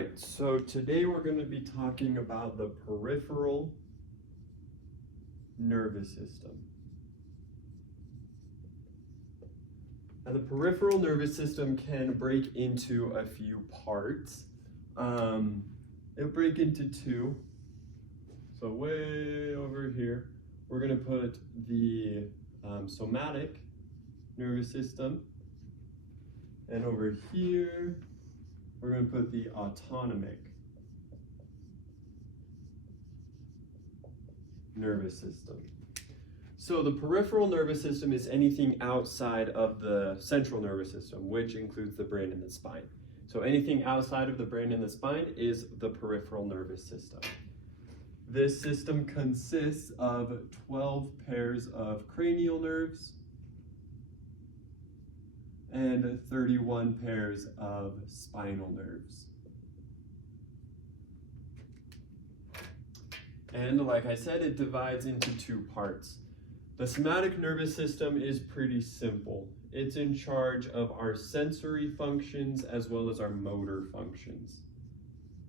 right, so today we're going to be talking about the peripheral nervous system. Now, the peripheral nervous system can break into a few parts. It'll break into two. So way over here, we're going to put the somatic nervous system, and over here, we're going to put the autonomic nervous system. So the peripheral nervous system is anything outside of the central nervous system, which includes the brain and the spine. So anything outside of the brain and the spine is the peripheral nervous system. This system consists of 12 pairs of cranial nerves and 31 pairs of spinal nerves. And like I said, it divides into two parts. The somatic nervous system is pretty simple. It's in charge of our sensory functions as well as our motor functions.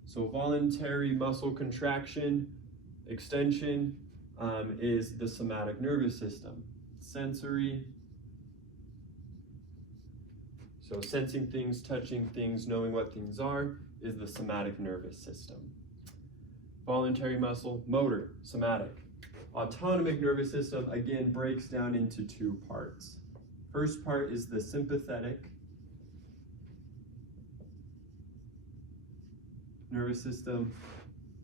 So voluntary muscle contraction, extension is the somatic nervous system. Sensory, so sensing things, touching things, knowing what things are, is the somatic nervous system. Voluntary muscle, motor, somatic. Autonomic nervous system, again, breaks down into two parts. First part is the sympathetic nervous system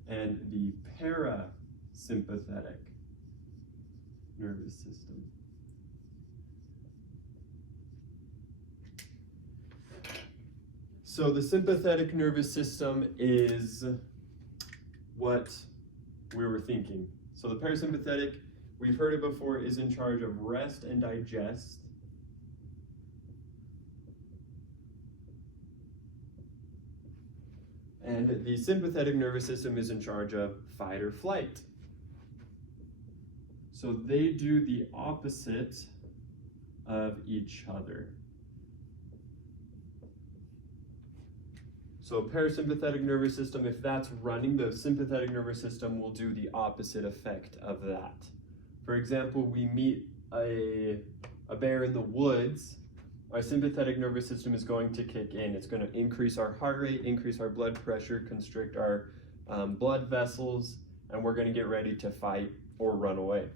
and the parasympathetic nervous system. So the sympathetic nervous system is what we were thinking. So the parasympathetic, we've heard it before, is in charge of rest and digest. And the sympathetic nervous system is in charge of fight or flight. So they do the opposite of each other. So parasympathetic nervous system, if that's running, the sympathetic nervous system will do the opposite effect of that. For example, we meet a bear in the woods, our sympathetic nervous system is going to kick in. It's going to increase our heart rate, increase our blood pressure, constrict our blood vessels, and we're going to get ready to fight or run away.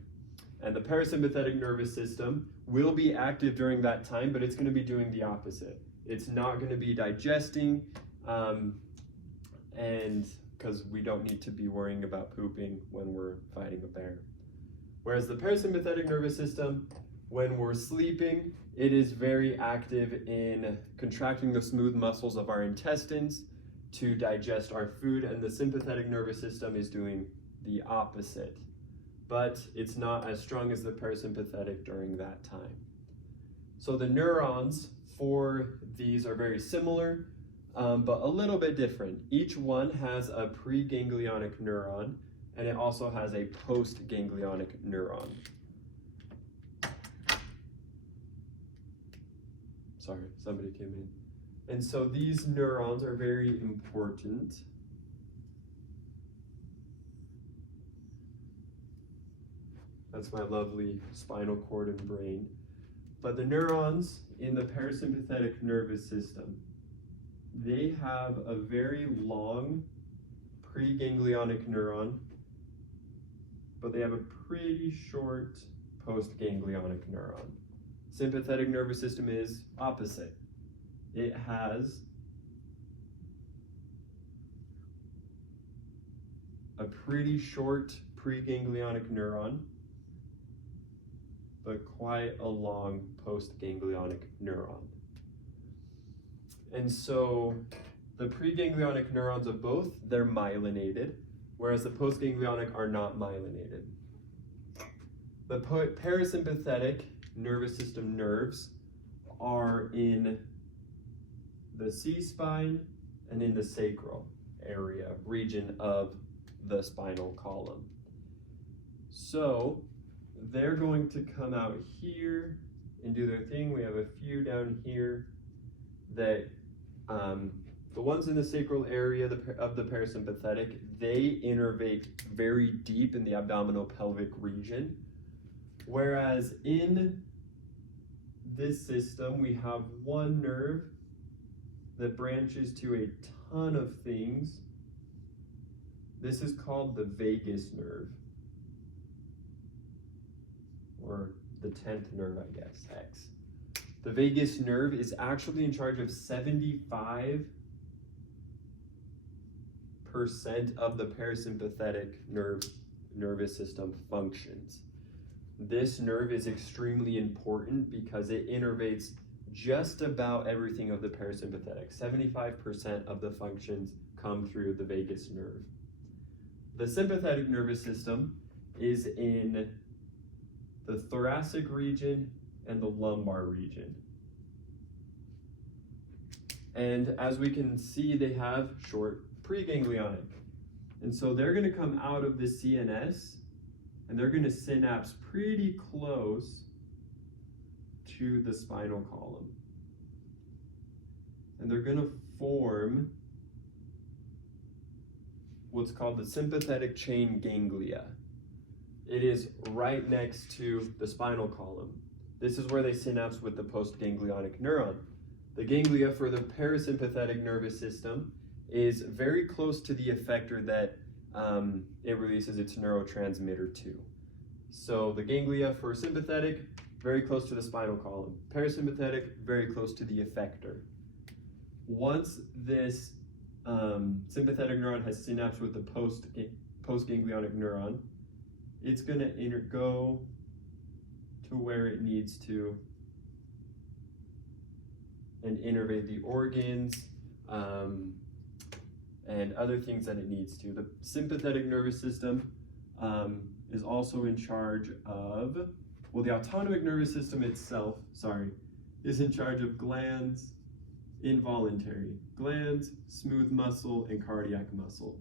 And the parasympathetic nervous system will be active during that time, but it's going to be doing the opposite. It's not going to be digesting, and because we don't need to be worrying about pooping when we're fighting a bear. Whereas the parasympathetic nervous system, when we're sleeping, it is very active in contracting the smooth muscles of our intestines to digest our food, and the sympathetic nervous system is doing the opposite. But it's not as strong as the parasympathetic during that time. So the neurons for these are very similar, but a little bit different. Each one has a preganglionic neuron, and it also has a postganglionic neuron. Sorry, somebody came in. And so these neurons are very important. That's my lovely spinal cord and brain. But the neurons in the parasympathetic nervous system, they have a very long preganglionic neuron, but they have a pretty short postganglionic neuron. Sympathetic nervous system is opposite. It has a pretty short preganglionic neuron, but quite a long postganglionic neuron. And so the preganglionic neurons of both, they're myelinated, whereas the postganglionic are not myelinated. The parasympathetic nervous system nerves are in the C-spine and in the sacral region of the spinal column. So they're going to come out here and do their thing. We have a few down here that the ones in the sacral area of the parasympathetic, they innervate very deep in the abdominal pelvic region. Whereas in this system, we have one nerve that branches to a ton of things. This is called the vagus nerve, or the 10th nerve, I guess, X. The vagus nerve is actually in charge of 75% of the parasympathetic nervous system functions. This nerve is extremely important because it innervates just about everything of the parasympathetic. 75% of the functions come through the vagus nerve. The sympathetic nervous system is in the thoracic region and the lumbar region. And as we can see, they have short preganglionic. And so they're going to come out of the CNS and they're going to synapse pretty close to the spinal column. And they're going to form what's called the sympathetic chain ganglia. It is right next to the spinal column. This is where they synapse with the postganglionic neuron. The ganglia for the parasympathetic nervous system is very close to the effector that it releases its neurotransmitter to. So the ganglia for sympathetic, very close to the spinal column. Parasympathetic, very close to the effector. Once this sympathetic neuron has synapsed with the postganglionic neuron, it's going to go to where it needs to and innervate the organs and other things that it needs to. The sympathetic nervous system is also in charge of, well, the autonomic nervous system itself, is in charge of glands, involuntary glands, smooth muscle, and cardiac muscle.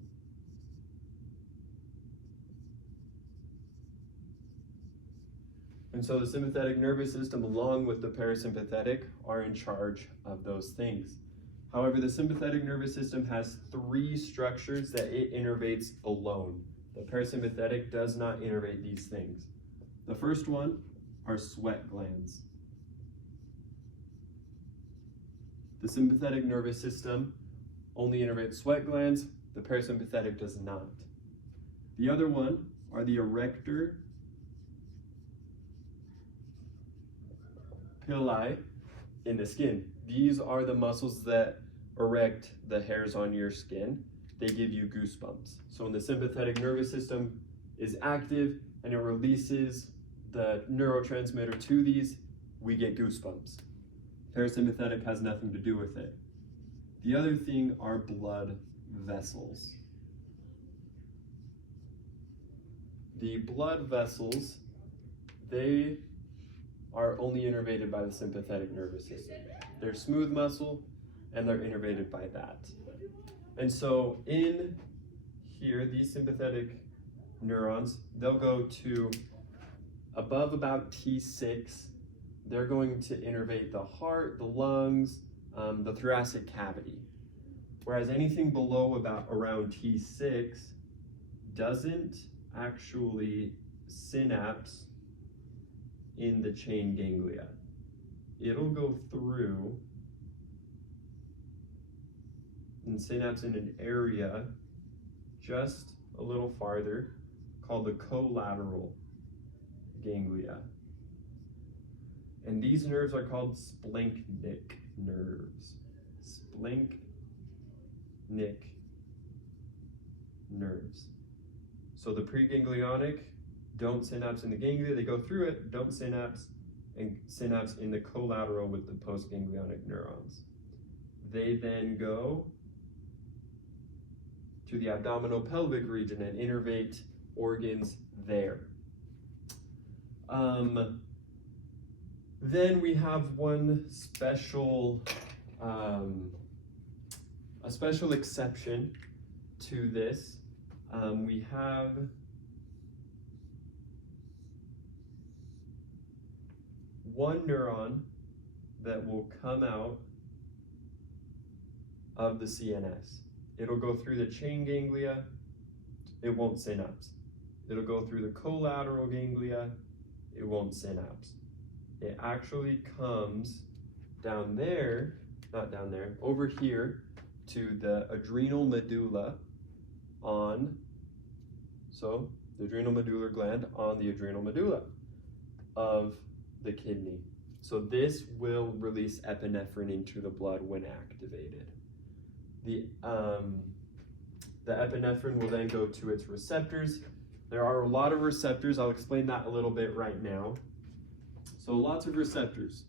And so the sympathetic nervous system, along with the parasympathetic, are in charge of those things. However, the sympathetic nervous system has 3 structures that it innervates alone. The parasympathetic does not innervate these things. The first one are sweat glands. The sympathetic nervous system only innervates sweat glands, the parasympathetic does not. The other one are the erector pili in the skin. These are the muscles that erect the hairs on your skin. They give you goosebumps. So when the sympathetic nervous system is active and it releases the neurotransmitter to these, we get goosebumps. Parasympathetic has nothing to do with it. The other thing are blood vessels. The blood vessels, they are only innervated by the sympathetic nervous system. They're smooth muscle and they're innervated by that. And so in here, these sympathetic neurons, they'll go to above about T6. They're going to innervate the heart, the lungs, the thoracic cavity. Whereas anything below around T6 doesn't actually synapse in the chain ganglia. It'll go through and synapse in an area just a little farther called the collateral ganglia. And these nerves are called splanchnic nerves. Splanchnic nerves. So the preganglionic don't synapse in the ganglia, they go through it, don't synapse, and synapse in the collateral with the postganglionic neurons. They then go to the abdominal pelvic region and innervate organs there. Then we have one special, a special exception to this. We have one neuron that will come out of the CNS. It'll go through the chain ganglia, it won't synapse. It'll go through the collateral ganglia, it won't synapse. It actually comes down there, not down there, over here to the adrenal medulla on, so the adrenal medullary gland on the adrenal medulla of the kidney. So this will release epinephrine into the blood when activated. The epinephrine will then go to its receptors. There are a lot of receptors. I'll explain that a little bit right now. So lots of receptors.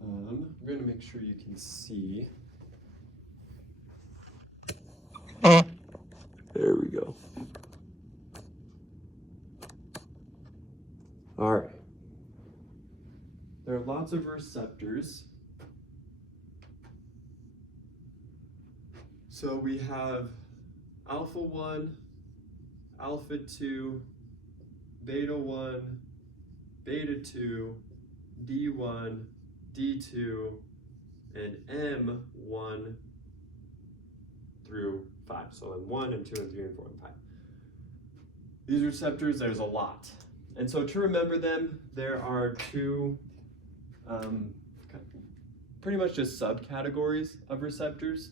I'm going to make sure you can see. There we go. All right. There are lots of receptors. So we have alpha 1, alpha 2, beta 1, beta 2, D1, D2, and M1 through 5. So M1 and 2 and 3 and 4 and 5. These receptors, there's a lot. And so to remember them, there are two pretty much just subcategories of receptors.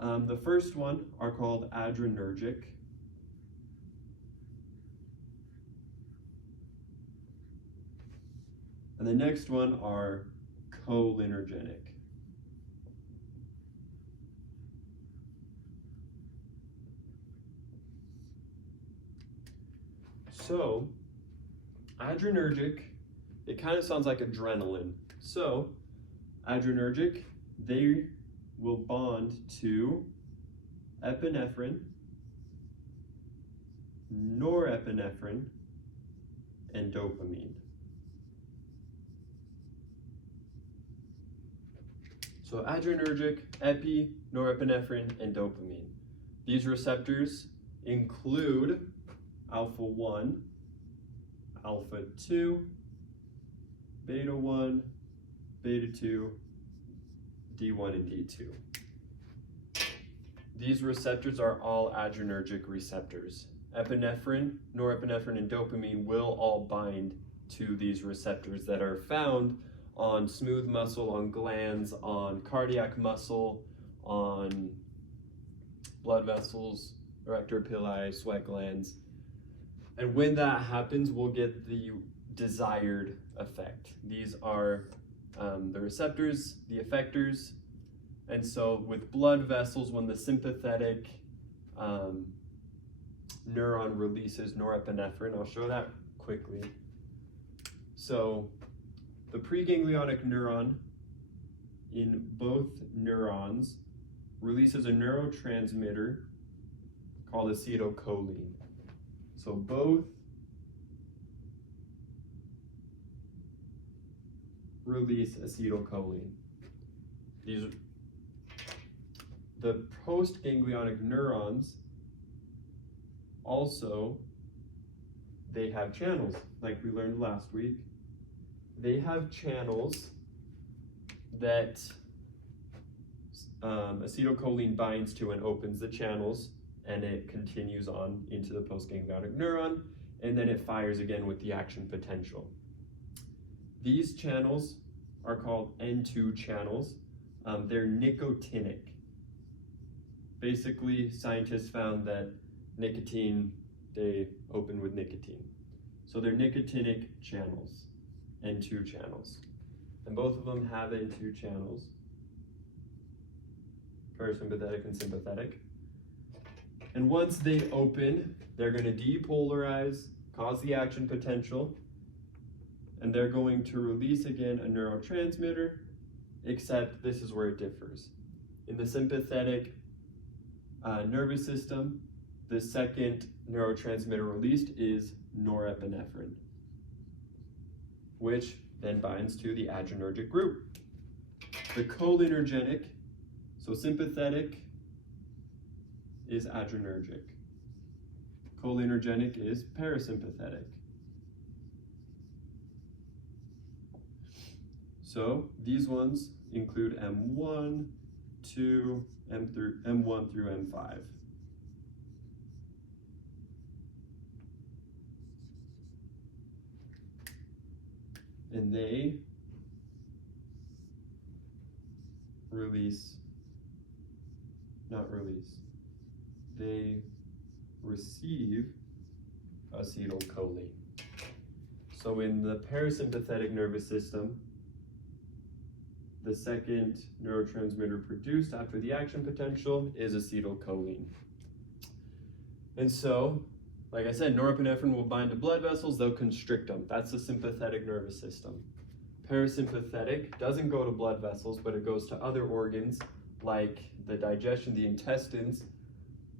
The first one are called adrenergic. And the next one are cholinergic. So, adrenergic, it kind of sounds like adrenaline. So, adrenergic, they will bond to epinephrine, norepinephrine, and dopamine. So adrenergic, epi, norepinephrine, and dopamine. These receptors include alpha 1, alpha 2, beta 1, beta 2, D1, and D2. These receptors are all adrenergic receptors. Epinephrine, norepinephrine, and dopamine will all bind to these receptors that are found on smooth muscle, on glands, on cardiac muscle, on blood vessels, erector pili, sweat glands. And when that happens, we'll get the desired effect. These are the receptors, the effectors. And so with blood vessels, when the sympathetic neuron releases norepinephrine, I'll show that quickly. So the preganglionic neuron in both neurons releases a neurotransmitter called acetylcholine. So both release acetylcholine. The postganglionic neurons also, they have channels, like we learned last week. They have channels that acetylcholine binds to and opens the channels, and it continues on into the postganglionic neuron, and then it fires again with the action potential. These channels are called N2 channels. They're nicotinic. Basically, scientists found that nicotine, they open with nicotine. So they're nicotinic channels, N2 channels. And both of them have N2 channels, parasympathetic and sympathetic. And once they open, they're going to depolarize, cause the action potential, and they're going to release again a neurotransmitter, except this is where it differs. In the sympathetic nervous system, the second neurotransmitter released is norepinephrine, which then binds to the adrenergic group. The cholinergic, so sympathetic is adrenergic. Cholinergic is parasympathetic. So these ones include M1, 2, M1 through M5. And they they receive acetylcholine. So in the parasympathetic nervous system, the second neurotransmitter produced after the action potential is acetylcholine. And so, like I said, norepinephrine will bind to blood vessels, they'll constrict them. That's the sympathetic nervous system. Parasympathetic doesn't go to blood vessels, but it goes to other organs like the digestion, the intestines.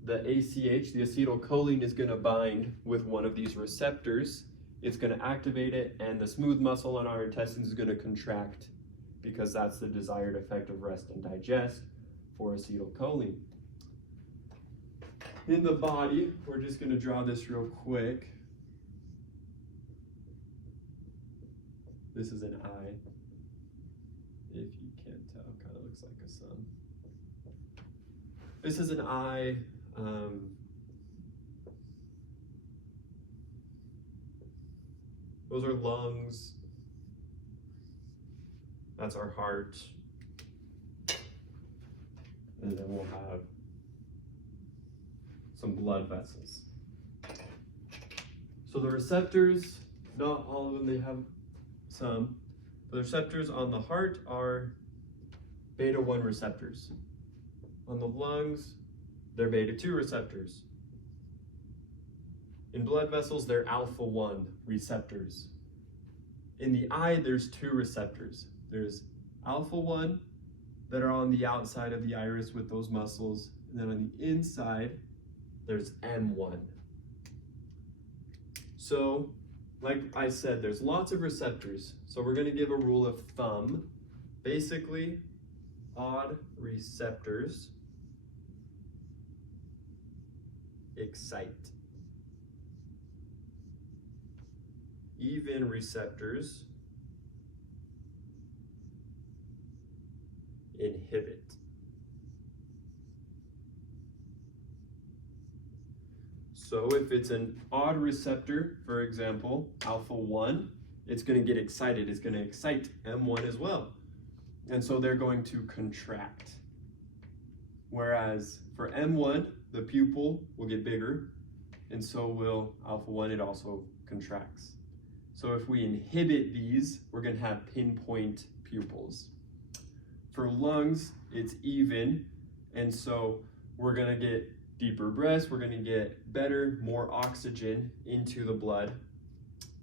The ACH, the acetylcholine, is going to bind with one of these receptors. It's going to activate it, and the smooth muscle on our intestines is going to contract because that's the desired effect of rest and digest for acetylcholine. In the body, we're just going to draw this real quick. This is an eye, if you can't tell, kind of looks like a sun. This is an eye. Those are lungs. That's our heart. And then we'll have some blood vessels. So the receptors, not all of them, they have some. The receptors on the heart are beta 1 receptors. On the lungs, they're beta 2 receptors. In blood vessels, they're alpha 1 receptors. In the eye, there's 2 receptors. There's alpha 1 that are on the outside of the iris with those muscles, and then on the inside, there's M1. So, like I said, there's lots of receptors. So we're going to give a rule of thumb. Basically, odd receptors excite. Even receptors inhibit. So if it's an odd receptor, for example, alpha 1, it's going to get excited. It's going to excite M1 as well. And so they're going to contract. Whereas for M1, the pupil will get bigger, and so will alpha 1, it also contracts. So if we inhibit these, we're going to have pinpoint pupils. For lungs, it's even, and so we're going to get deeper breaths, we're going to get better, more oxygen into the blood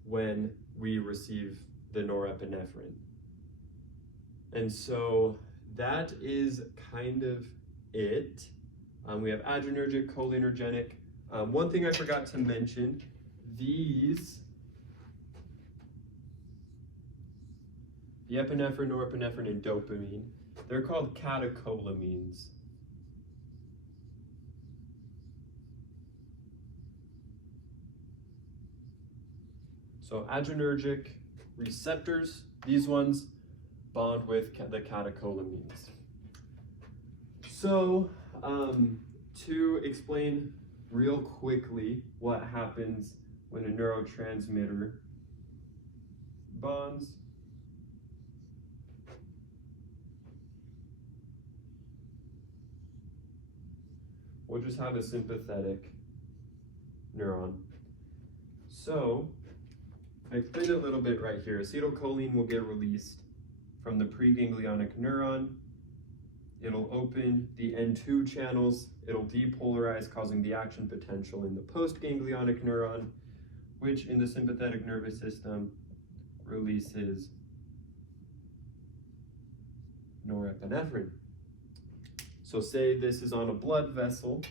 when we receive the norepinephrine. And so that is kind of it. We have adrenergic, cholinergic. One thing I forgot to mention, these, the epinephrine, norepinephrine, and dopamine, they're called catecholamines. So adrenergic receptors, these ones bond with the catecholamines. So to explain real quickly what happens when a neurotransmitter bonds, we'll just have a sympathetic neuron. So I explained it a little bit right here. Acetylcholine will get released from the preganglionic neuron. It'll open the N2 channels. It'll depolarize, causing the action potential in the postganglionic neuron, which in the sympathetic nervous system releases norepinephrine. So say this is on a blood vessel.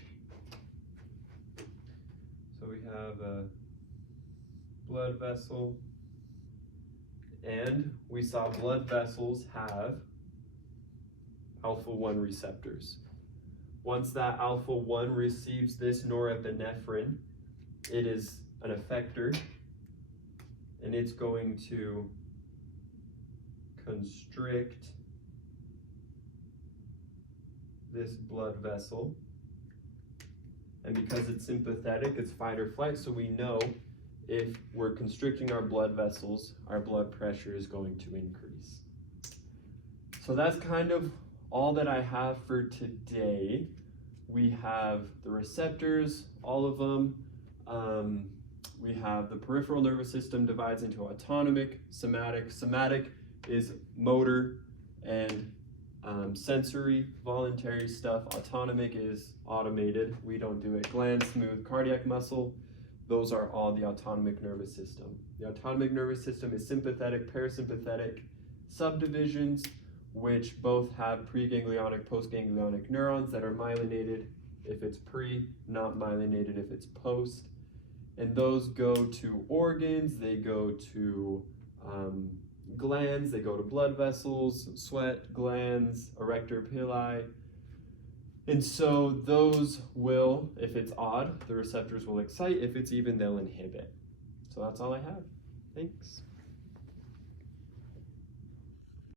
So we have a blood vessel, and we saw blood vessels have alpha 1 receptors. Once that alpha 1 receives this norepinephrine, it is an effector, and it's going to constrict this blood vessel. And because it's sympathetic, it's fight or flight, so we know if we're constricting our blood vessels, our blood pressure is going to increase. So that's kind of all that I have for today. We have the receptors, all of them. We have the peripheral nervous system divides into autonomic, somatic. Somatic is motor and sensory, voluntary stuff. Autonomic is automated. We don't do it. Gland, smooth, cardiac muscle. Those are all the autonomic nervous system. The autonomic nervous system is sympathetic, parasympathetic subdivisions, which both have preganglionic, postganglionic neurons that are myelinated if it's pre, not myelinated if it's post. And those go to organs, they go to glands, they go to blood vessels, sweat glands, erector pili. And so those will, if it's odd, the receptors will excite. If it's even, they'll inhibit. So that's all I have. Thanks.